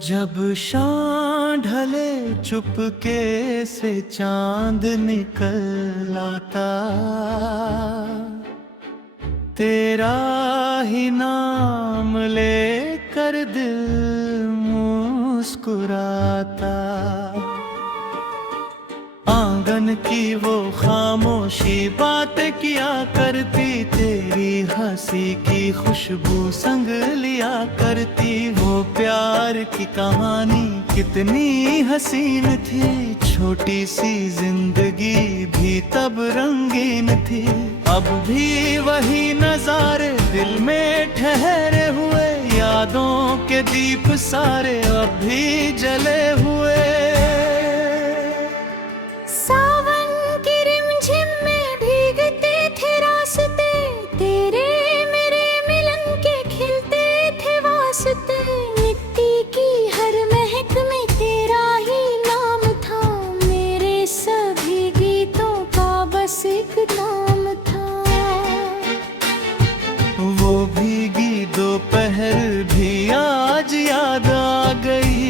जब शाम ढले चुपके से चांद निकल आता, तेरा ही नाम लेकर दिल मुस्कुराता। आंगन की वो खामोशी बातें किया करती, तेरी हंसी की खुशबू संग लिया करती। वो प्यार की कहानी कितनी हसीन थी, छोटी सी जिंदगी भी तब रंगीन थी। अब भी वही नजारे दिल में ठहरे हुए, यादों के दीप सारे अब भी जले हुए। सावन की रिमझिम में भीगते थे रास्ते, तेरे मेरे मिलन के खिलते थे वास्ते। मिट्टी की हर महक में तेरा ही नाम था, मेरे सभी गीतों का बस एक नाम था। वो भीगी दोपहर भी आज याद आ गई,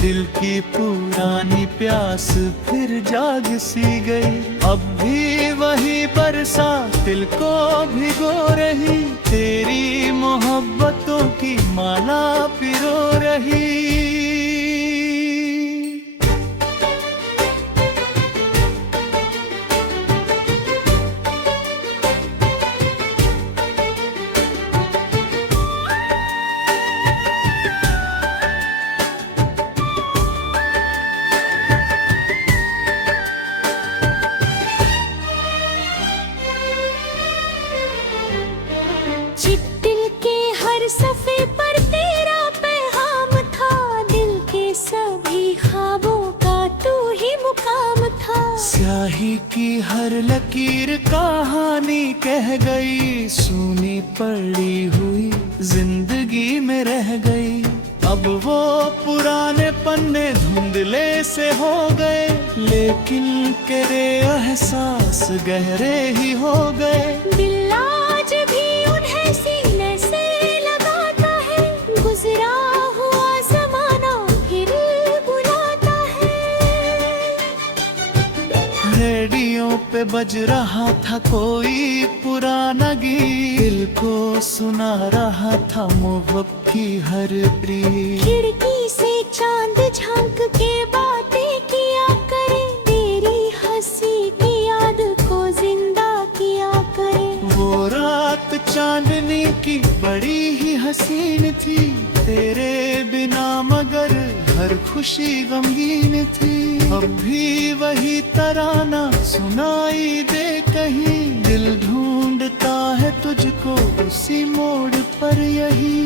दिल की पुरानी प्यास फिर जाग सी गई। अब भी वही बरसात दिल को भिगो रही, तेरी मोहब्बतों की माला पिरो रही। चिट्ठी के हर सफ़े पर तेरा पैगाम था, दिल के सभी ख्वाबों का तू ही मुकाम था। स्याही की हर लकीर कहानी कह गई, सुनी पड़ी हुई जिंदगी में रह गई। अब वो पुराने पन्ने धुंधले से हो गए, लेकिन तेरे एहसास गहरे ही हो गए। दिल आज भी उन्हें सीने से लगाता है, गुजरा हुआ जमाना फिर बुलाता है। रेडियो पे बज रहा था कोई पुराना गीत, दिल को सुना रहा था मोहब्बत की हर प्रीत। खिड़की से चांद झांक के बातें किया करे, तेरी हंसी की याद को जिंदा किया करे। वो रात चांदनी की बड़ी ही हसीन थी, तेरे बिना मगर हर खुशी गमगीन थी। अब भी वही तराना सुनाई दे कहीं, दिल ढूंढता है तुझको उसी मोड़ पर यही।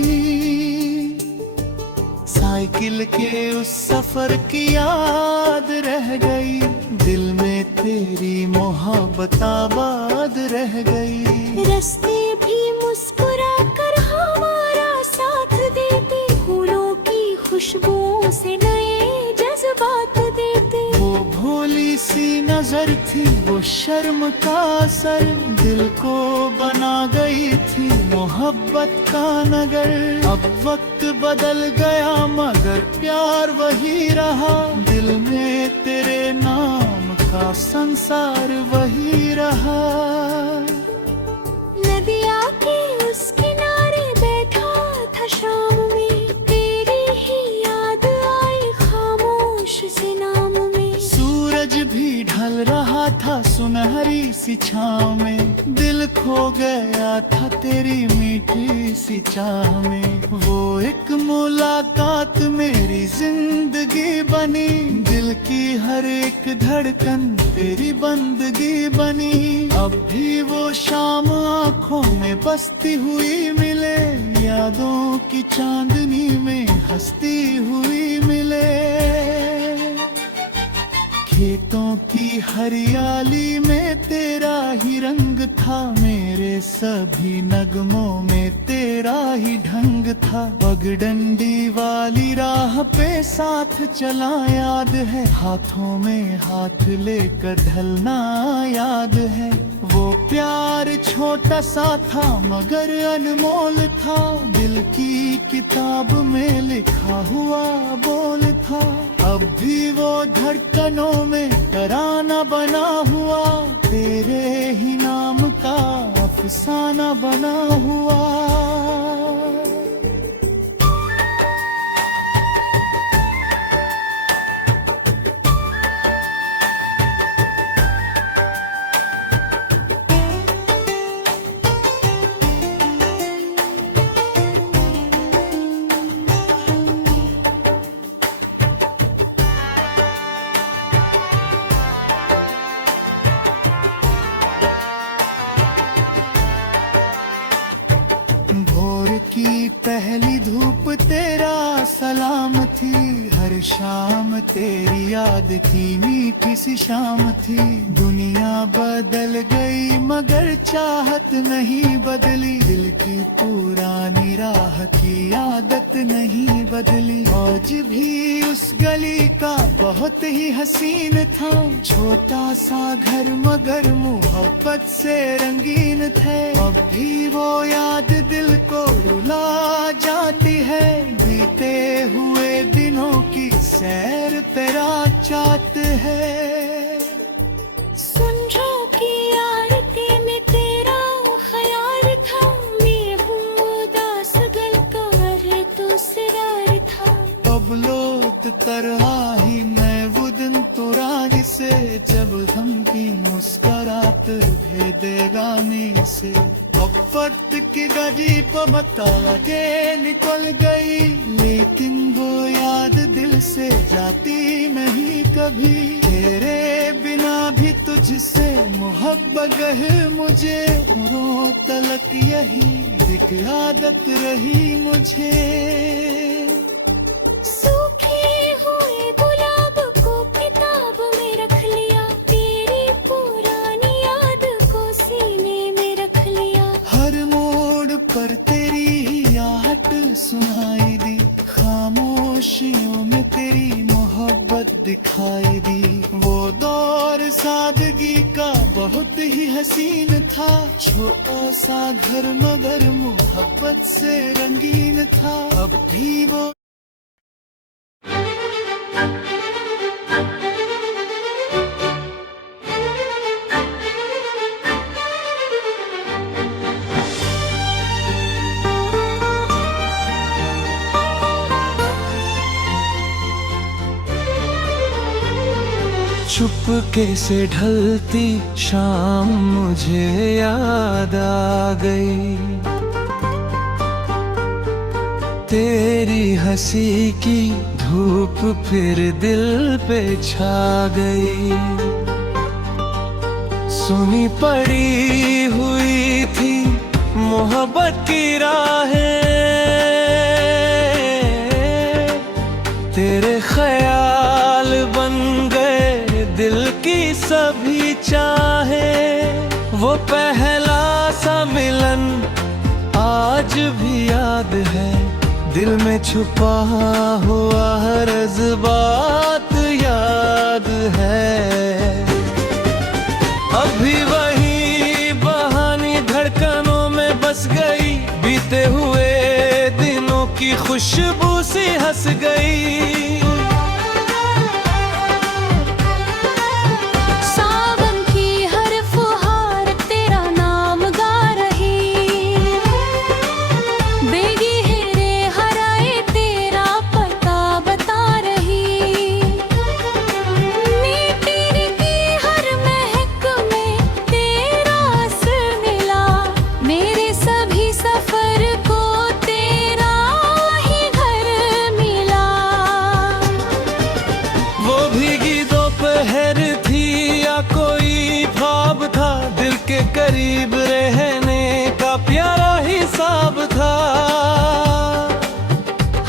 साइकिल के उस सफर की याद रह गई, दिल में तेरी मोहब्बत आबाद रह गई। रास्ते भी मुस्कुरा कर हमारा साथ देते, फूलों की खुशबुओं से नए जज्बात देते। वो भोली सी नजर थी, वो शर्म का असर, दिल को बना गई थी मोहब्बत का नगर। अब वक्त बदल गया मगर प्यार वही रहा, दिल में तेरे नाम का संसार वही रहा। नदिया के उस किनारे बैठा था शाम में, तेरी ही याद आई खामोश से नाम में। सूरज भी ढल रहा था सुनहरी सी छाँव में, दिल खो गया था तेरी मीठी सी चाह में। वो एक मुलाकात मेरी जिंदगी बनी, दिल की हर एक धड़कन तेरी बंदगी बनी। अब भी वो शाम आँखों में बसती हुई मिले, यादों की चांदनी में हंसती हुई मिले। खेतों खेतों की हरियाली में तेरा ही रंग था, मेरे सभी नगमों में तेरा ही ढंग था। पगडंडी वाली राह पे साथ चला याद है, हाथों में हाथ लेकर ढलना याद है। वो प्यार छोटा सा था मगर अनमोल था, दिल की किताब में लिखा हुआ बोल था। अब भी वो धड़कनों में तराना बना हुआ, तेरे ही नाम का अफसाना बना हुआ। की पहली धूप तेरा सलाम थी, हर शाम तेरी याद की मीठी सी शाम थी। दुनिया बदल गई मगर चाहत नहीं बदली, दिल की पुरानी राह की आदत नहीं बदली। आज भी उस गली का बहुत ही हसीन था, छोटा सा घर मगर मोहब्बत से रंगीन थे। अब भी वो याद दिल को रुला जाती है, बीते हुए दिनों की सैर तेरा चाहत है। सुन जो की आरती में तेरा ख्याल था, मैं वो उदास दिल का हर दूसरा था। अब लोट तरहा ही मैं वो दिन तुरा जिसे, जब धमकी मुस्कुरात भेदे गाने से। अब वक्त की गली पर बता के निकल गई, लेकिन वो याद दिल से जाती नहीं कभी। तेरे बिना भी तुझसे मोहब्बत है मुझे, रो तलक यही एक आदत रही मुझे। सूखे हुए गुलाब को किताब में रख लिया, तेरी पुरानी याद को सीने में रख लिया। हर मोड़ पर तेरी ही आहट सुनाई दी, खामोशियों में तेरी मोहब्बत दिखाई दी। वो दौर सादगी का बहुत ही हसीन था, छोटा सा घर मगर मोहब्बत से रंगीन था। अब भी वो चुपके से ढलती शाम मुझे याद आ गई, तेरी हंसी की धूप फिर दिल पे छा गई। सुनी पड़ी हुई थी मोहब्बत की राहें, तेरे ख्याल बन गए दिल की सभी चाहे। वो पहला सा मिलन आज भी याद है, दिल में छुपा हुआ हर जज्बात याद है। अभी वही बहानी धड़कनों में बस गई, बीते हुए दिनों की खुशबू सी हंस गई। करीब रहने का प्यारा हिसाब था।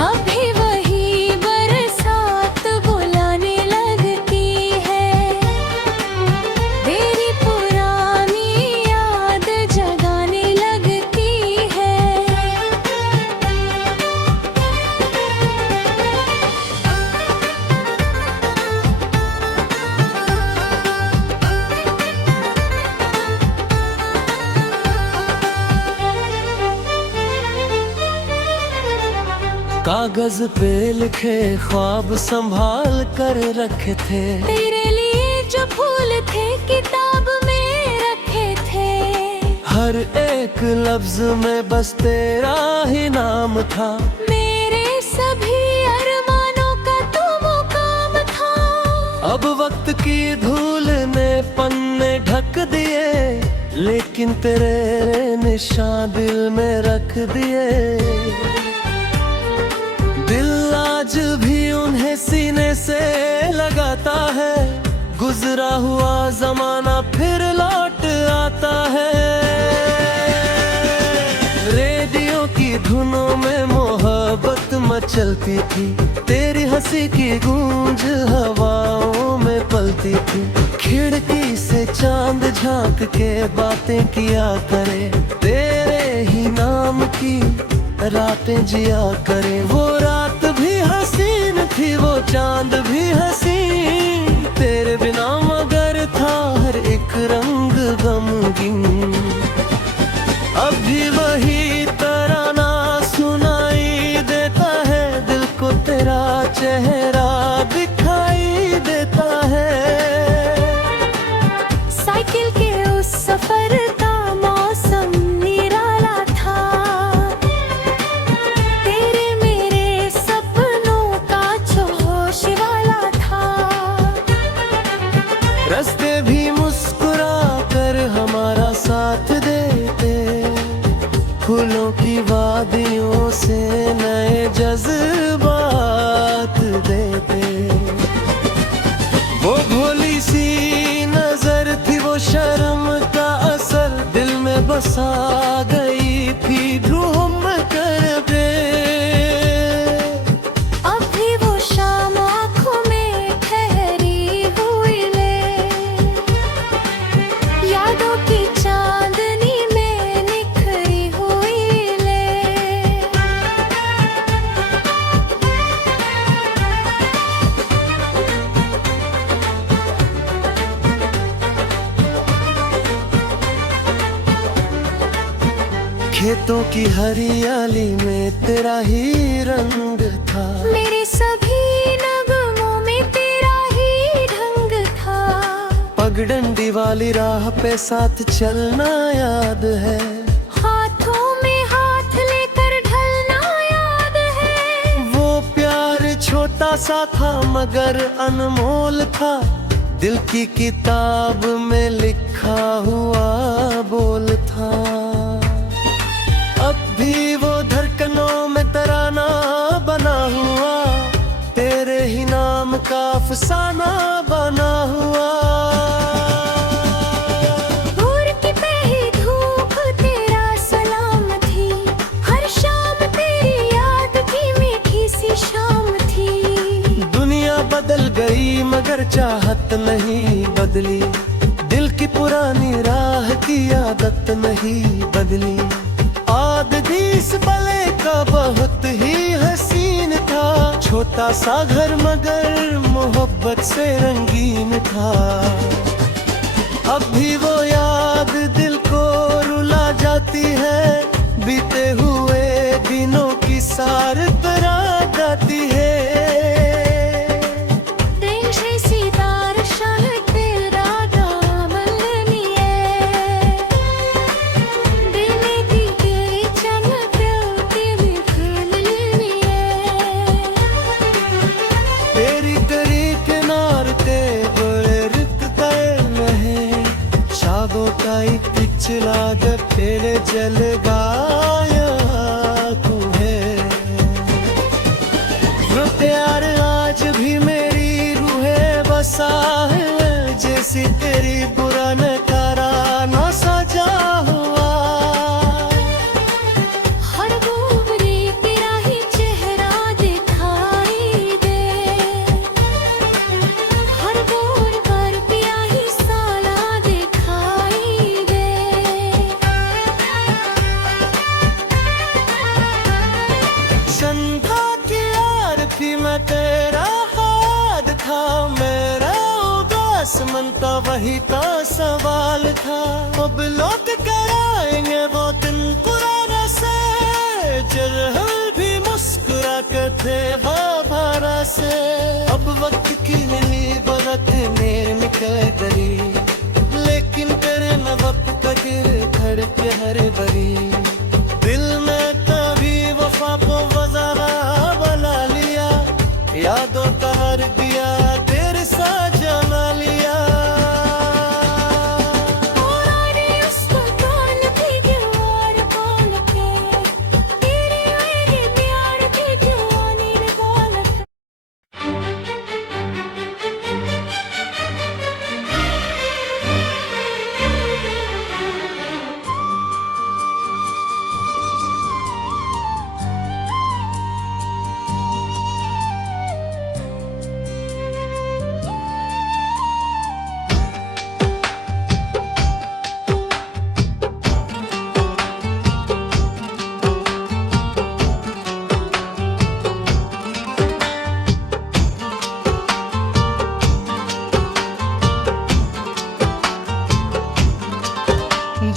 अभी वही बरसात बुलाने लगती है, कागज पे लिखे ख्वाब संभाल कर रखे थे, तेरे लिए जो फूल थे किताब में रखे थे। हर एक लफ्ज में बस तेरा ही नाम था, मेरे सभी अरमानों का तू मुकाम था। अब वक्त की धूल ने पन्ने ढक दिए, लेकिन तेरे निशान दिल में रख दिए। दिल आज भी उन्हें सीने से लगाता है, गुजरा हुआ जमाना फिर लौट आता है। रेडियो की धुनों में मोहब्बत मचलती थी, तेरी हंसी की गूंज हवाओं में पलती थी। खिड़की से चांद झांक के बातें किया करे, तेरे ही नाम की रातें जिया करे। वो रात भी हसीन थी, वो चांद भी हसीन, तेरे बिना मगर था हर एक रंग गमगीन। अभी वही तराना सुनाई देता है, दिल को तेरा चेहरा दिखाई देता है। साइकिल के उस सफर का मौसम निराला था, तेरे मेरे सपनों का जोश वाला था। रास्ते भी मुस्कुरा कर हमारा साथ देते, फूलों की वादियों से नए जज्बात देते। वो भोली सी नजर थी, वो शर्म का असर दिल में बसा गई थी, ढूंढ कर दे। अब भी वो शाम आँखों में ठहरी हुई ले, यादों की चांदनी में निखरी हुई ले। खेतों की हरियाली में तेरा ही रंग था, मेरे सभी नगमों में तेरा ही ढंग था। पगडंडी वाली राह पे साथ चलना याद है, हाथों में हाथ लेकर ढलना याद है। वो प्यार छोटा सा था मगर अनमोल था, दिल की किताब में लिखा हुआ बोल था। अब भी वो धड़कनों में तराना बना हुआ, तेरे ही नाम का अफसाना बना हुआ। भोर की पहली धूप तेरा सलाम थी, हर शाम तेरी याद की मीठी सी शाम थी। दुनिया बदल गई मगर चाहत नहीं बदली, दिल की पुरानी राह की आदत नहीं बदली। आदत इस पले का बहुत ही हसीन था, छोटा सा घर मगर मोहब्बत से रंगीन था। अब भी वो याद दिल को रुला जाती है, बीते हुए दिनों की सार तरह जाती है। पिछला जब तेरे जल गाया तुम्हें, वो प्यार आज भी मेरी रूहे बसा है, जैसे तेरी बुरा नकारा न सजा हुआ। हर गोबरे तेरा ही चेहरा दिखाई दे, हर बोल पर पिया ही साला दिखाई दे। संधा की आरती में तेरा हाथ था, मेरा उदास मन का वही का सवाल था। अब लोग कराएंगे वो दिन पुराना से, जरहल भी मुस्कुरा सके थे बाबा से। अब वक्त की नहीं बरत मेरे निकल गई, लेकिन तेरे नवक का गिर धड़ के हरे भरी। दिल में कभी वफा को वज़ारा बना लिया, यादों का हर दिया तेरे साथ जमा लिया।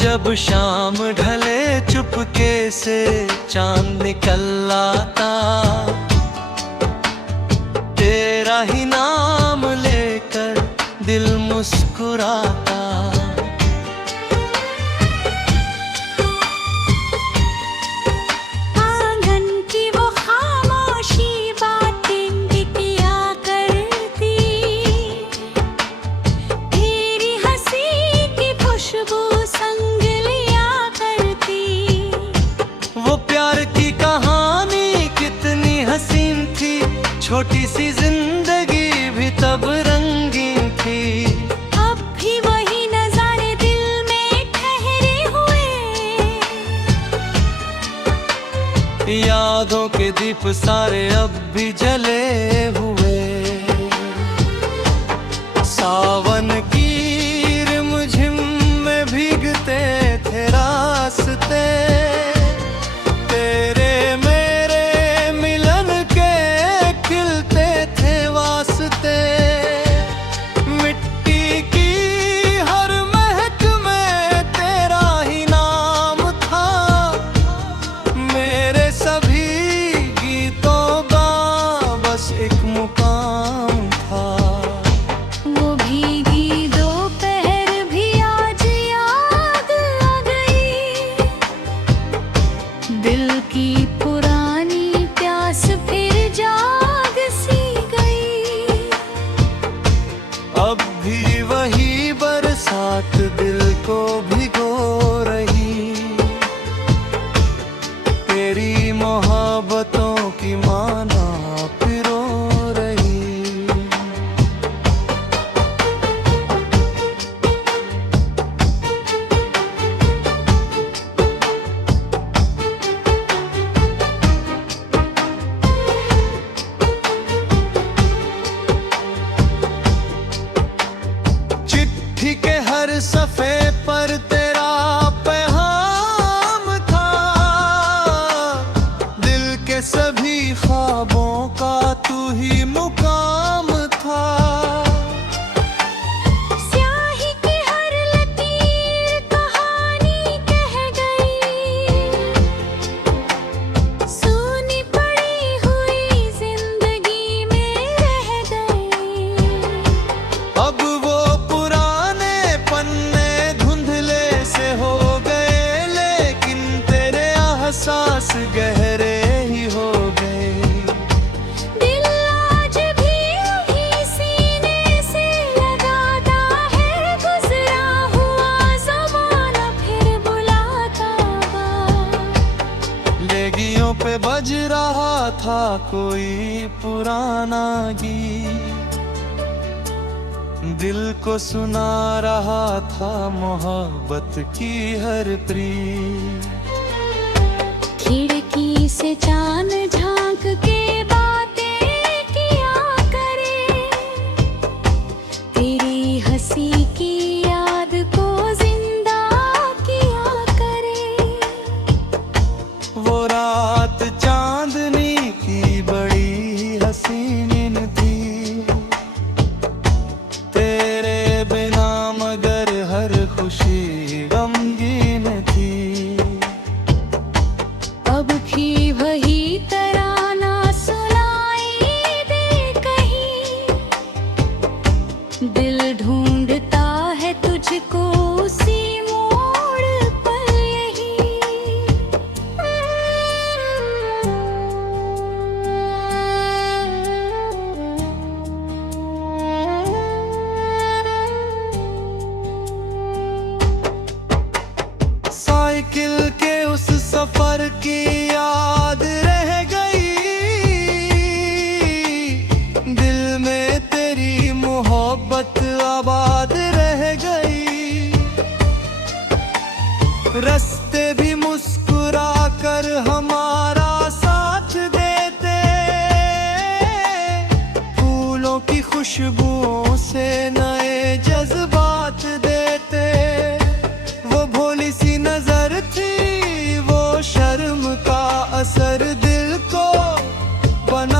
जब शाम ढले चुपके से चांद निकल आता, तेरा ही नाम लेकर दिल मुस्कुराता। आंगन की वो खामोशी बातें भी किया करती, तेरी हंसी की खुशबू संग लिया करती। वो प्यार की कहानी कितनी हसीन थी, छोटी सी जिंदगी भी तब रंगीन थी। अब भी वही नजारे दिल में ठहरे हुए, यादों के दीप सारे अब भी जले हुए। सावन की रिमझिम में भीगते थे रास्ते, तेरे मेरे मिलन के खिलते थे वास्ते। मिट्टी की हर महक में तेरा ही नाम था, मेरे सभी गीतों का बस एक मुकाम था। वो भीगी दोपहर भी आज याद आ गई, दिल की पुरानी प्यास फिर जाग सी गई। अब भी वही बरसात दिल को भिगो रही, तेरी मोहब्बतों की माना पिरो रही। चिट्ठी के हर सफ़े पर तेरा पैगाम था, दिल के सभी ख्वाबों का तू ही मुकाम था। स्याही की हर लकीर कहानी कह गई, सूनी पड़ी हुई जिंदगी में रह गई। अब वो पुराने पन्ने धुंधले से हो गए, लेकिन तेरे एहसास गहरे ही हो गए। दिल आज भी वही सीने से लगाता है, गुजरा हुआ ज़माना फिर बुलाता गा। लेगियों पे बज रहा था कोई पुराना गीत, दिल को सुना रहा था मोहब्बत की हर प्रीत। खिड़की से चांद झांक के बातें किया करे, तेरी हंसी की याद को जिंदा किया करे। वो रात चांदनी की बड़ी हसीन थी, तेरे बिना मगर हर खुशी गमगीन थी। अब भी वही तराना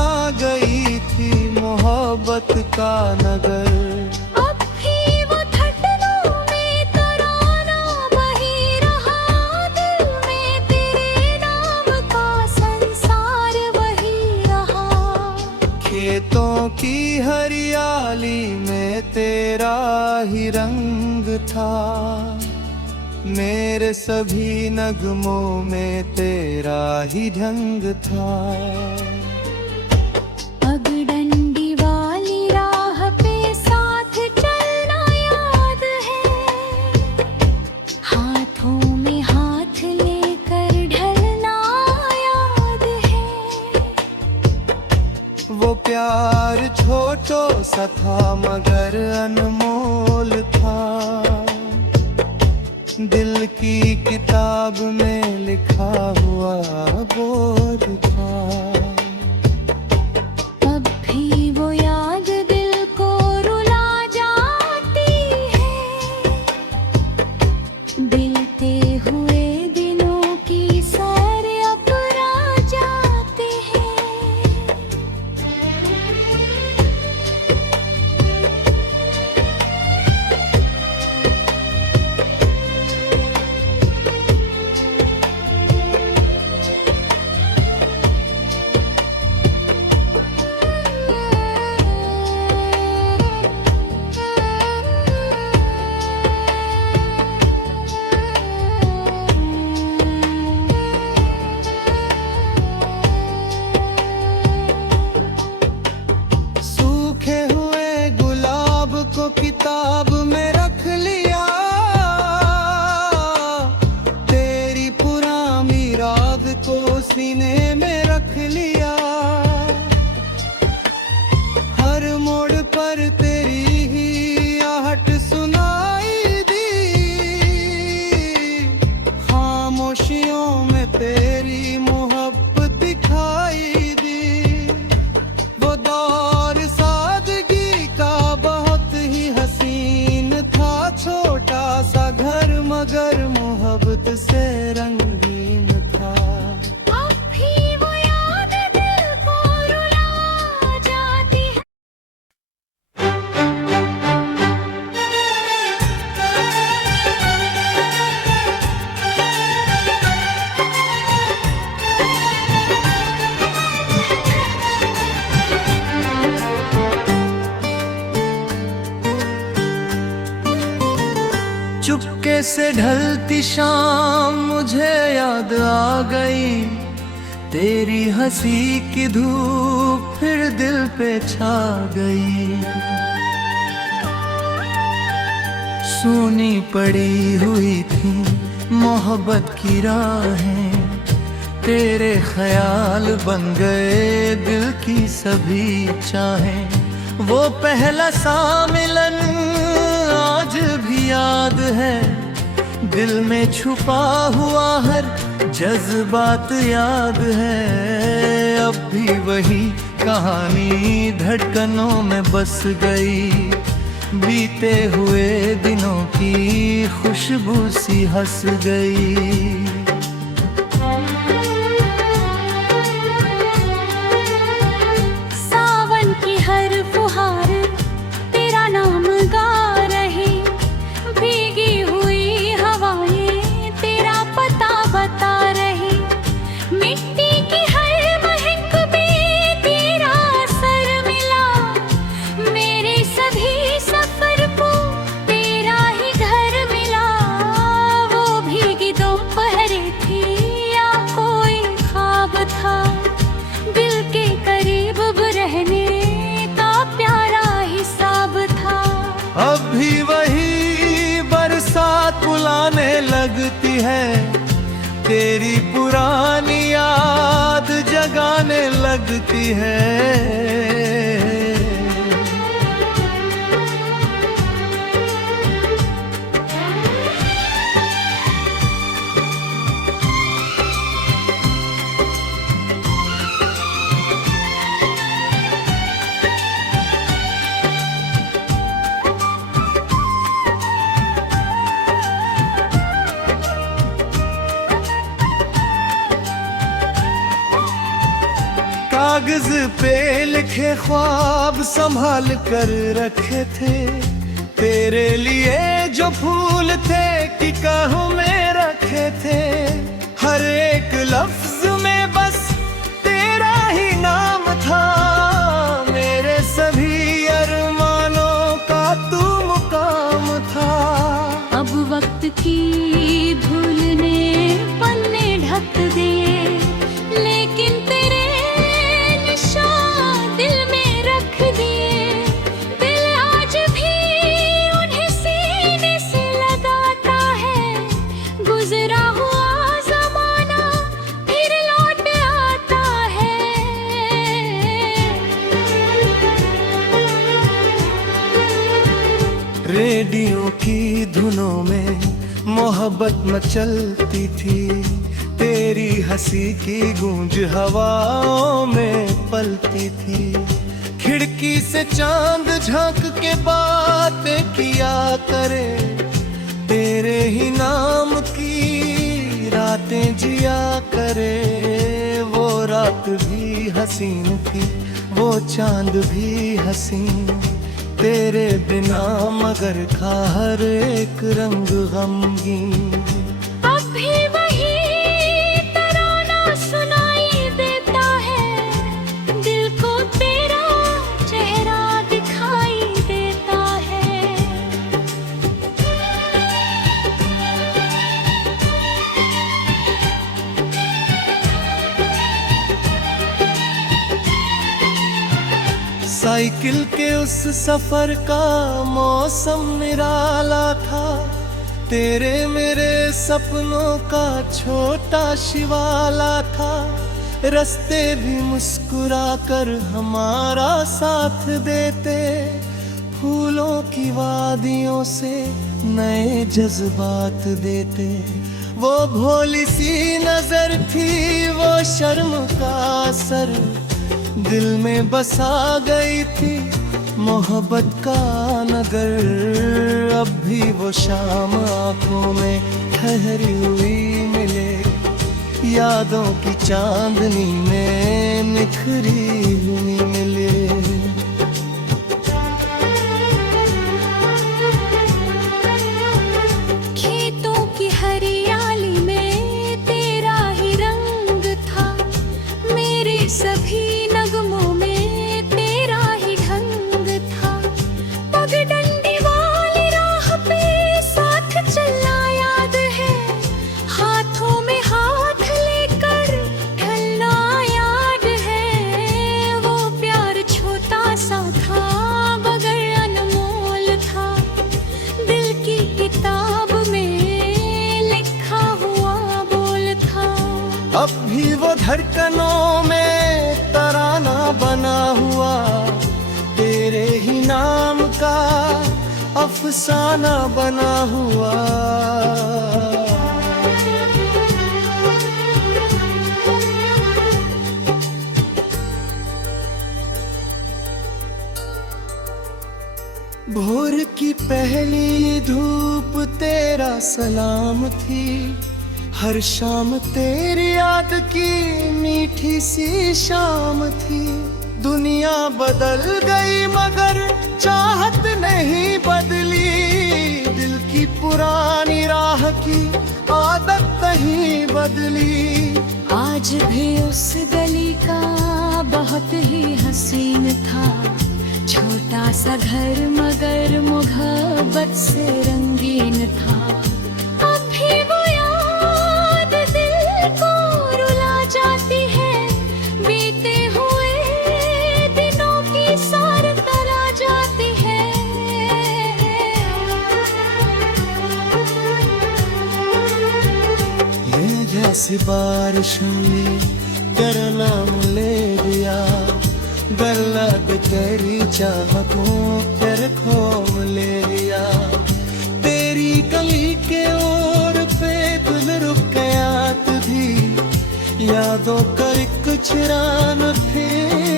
बना गई थी मोहब्बत का नगर। अब भी वो धड़कनों में तराना बही रहा, दिल में तेरे नाम का संसार वही रहा। खेतों की हरियाली में तेरा ही रंग था, मेरे सभी नगमों में तेरा ही ढंग था। पगडंडी वाली राह पे साथ चलना याद है, हाथों में हाथ लेकर ढलना याद है। वो प्यार छोटो सा था मगर अनमोल था, दिल की किताब में लिखा हुआ बोझ था। अब भी वो याद दिल को रुला जाती है, बीते हुए दिनों की सैर अपना जाते हैं। सूखे हुए गुलाब को किताब में रख लिया, तेरी पुरानी राग को सीने में रख लिया। हर मोड़ पर तेरी ही आहट सुनाई दी, खामोशियों में तेरी मोहब्बत दिखाई दी। वो दौर सादगी का बहुत ही हसीन था, छोटा सा घर मगर मोहब्बत से रंगीन था। अब भी वो याद दिल को रुला जाती है। चुपके से ढलती शाम मुझे याद आ गई, तेरी हंसी की धूप फिर दिल पे छा गई। सूनी पड़ी हुई थी मोहब्बत की राहें, तेरे ख्याल बन गए दिल की सभी चाहें। वो पहला सा मिलन आज भी याद है, दिल में छुपा हुआ हर जज्बात याद है। अब भी वही कहानी धड़कनों में बस गई, बीते हुए दिनों की खुशबू सी हंस गई। सावन की हर फुहार तेरा नाम गा रही, भीगी हुई हवाएं तेरा पता बता रही। मिट्टी की हर महक में तेरा असर मिला, मेरे सभी सफर को तेरा ही घर मिला। वो भीगी दोपहर पे लिखे ख्वाब संभाल कर रखे थे, तेरे लिए जो फूल थे कि काहों में रखे थे। हर एक लफ्ज में बस तेरा ही नाम था, मेरे सभी अरमानों का तू मुकाम था। अब वक्त की धूल ने पन्ने ढक दिए, लेकिन तेरे निशान दिल में रख दिए। दिल आज भी उन्हें सीने से लगाता है, गुजरा हुआ जमाना फिर लौट आता है। रेडियो की धुनों में मोहब्बत मचलती थी, तेरी हंसी की गूंज हवाओं में पलती थी। खिड़की से चांद झांक के बातें किया करे, तेरे ही नाम की रातें जिया करे। वो रात भी हसीन थी, वो चांद भी हसीन, तेरे बिना मगर था हर एक रंग गमगीन। अब भी वही तराना सुनाई देता है, दिल को तेरा चेहरा दिखाई देता है। साइकिल के उस सफर का मौसम निराला था, तेरे मेरे सपनों का छोटा शिवाला था। रास्ते भी मुस्कुरा कर हमारा साथ देते, फूलों की वादियों से नए जज्बात देते। वो भोली सी नजर थी, वो शर्म का असर दिल में बसा गई थी, मोहब्बत का नगर। अब भी वो शाम आंखों में ठहरी हुई मिले, यादों की चांदनी में निखरी हुई मिले। खेतों की हरियाली में तेरा ही रंग था, मेरे सभी नगमों में तेरा ही ढंग था। पगडंडी वाली राह पे साथ चलना याद है, हाथों में हाथ लेकर ढलना याद है। वो प्यार छोटा सा था मगर अनमोल था, दिल की किताब में लिखा हुआ बोल था। अब भी वो धड़कनों में तराना बना हुआ, तेरे ही नाम का अफसाना बना हुआ। भोर की पहली धूप तेरा सलाम थी, हर शाम तेरी याद की मीठी सी शाम थी। दुनिया बदल गई मगर चाहत नहीं बदली, दिल की पुरानी राह की आदत नहीं बदली। आज भी उस गली का बहुत ही हसीन था, छोटा सा घर मगर मोहब्बत से रंगीन था। अब भी वो याद दिल को रुला जाती है, बीते हुए दिनों की सार तरा जाती है। ये जैसी बारिश हुई तेरा नाम ले दिया, गला पे तेरी चाहतों पर खोम ले लिया। तेरी गली के ओर पे दिल रुक गया भी, यादों का कुछ रान थे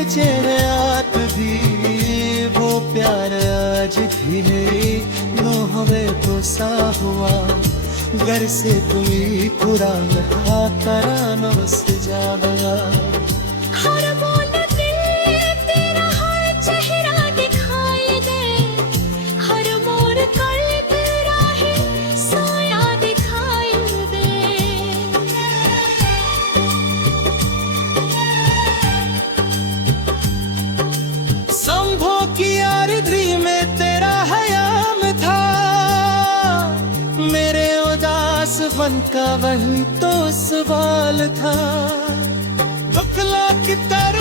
चेहरात भी। वो प्यार आज भी मेरी हवे तो सा हुआ, घर से तुम्ही पुराना तरानों से जा गया। हर बोल दिल सावन का वही तो सवाल था, बकला की तरह